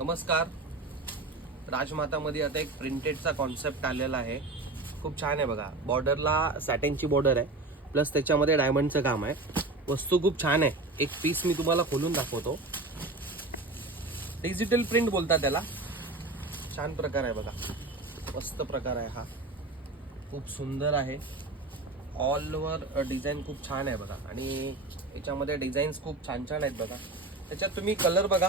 नमस्कार. राजमातामध्ये आता एक प्रिंटेडचा कॉन्सेप्ट आलेला आहे. खूप छान आहे बघा. बॉर्डरला सॅटिनची बॉर्डर आहे, प्लस त्याच्यामध्ये डायमंडचं काम आहे. वस्तू खूप छान आहे. एक पीस मी तुम्हाला खोलून दाखवतो. डिजिटल प्रिंट बोलतात त्याला. छान प्रकार आहे बघा, मस्त प्रकार आहे हा. खूप सुंदर आहे. ऑल ओव्हर डिझाईन खूप छान आहे बघा. आणि याच्यामध्ये डिझाईन्स खूप छान छान आहेत बघा. त्याच्यात तुम्ही कलर बघा,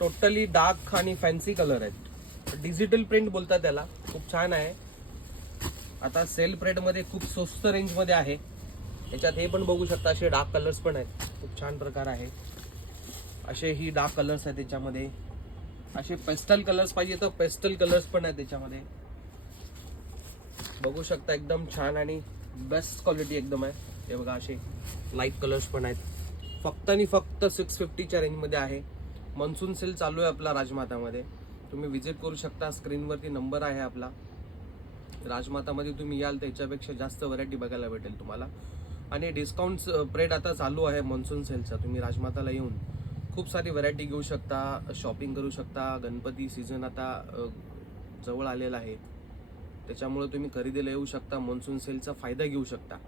टोटली डार्क आणि फॅन्सी कलर आहेत. डिजिटल प्रिंट बोलतात त्याला. खूप छान आहे. आता सेल प्रिंट मध्ये खूप स्वस्त रेंज मध्ये आहे. याच्यात हे पण बघू शकता, असे डार्क कलर्स पण आहेत. खूप छान प्रकार आहे. असे ही डार्क कलर्स आहेत त्याच्यामध्ये. असे पेस्टल कलर्स पाहिजे तर पेस्टल कलर्स पण आहेत त्याच्यामध्ये. बघू शकता, एकदम छान आणि बेस्ट क्वालिटी एकदम आहे. हे बघा, असे लाईट कलर्स पण आहेत. फक्त आणि फक्त 650च्या रेंजमध्ये आहे. मन्सून सेल चालू आहे आपला राजमातामध्ये. तुम्ही विजिट करू शकता. स्क्रीनवरती नंबर आहे आपला. राजमातामध्ये तुम्ही याल तर याच्यापेक्षा जास्त व्हरायटी बघायला भेटेल तुम्हाला. आणि डिस्काउंट पिरियड आता चालू आहे मन्सून सेलचा. तुम्ही राजमाताला येऊन खूप सारी व्हरायटी घेऊ शकता, शॉपिंग करू शकता. गणपती सीझन आता जवळ आलेला आहे, त्याच्यामुळे तुम्ही खरेदीला येऊ शकता. मन्सून सेलचा फायदा घेऊ शकता.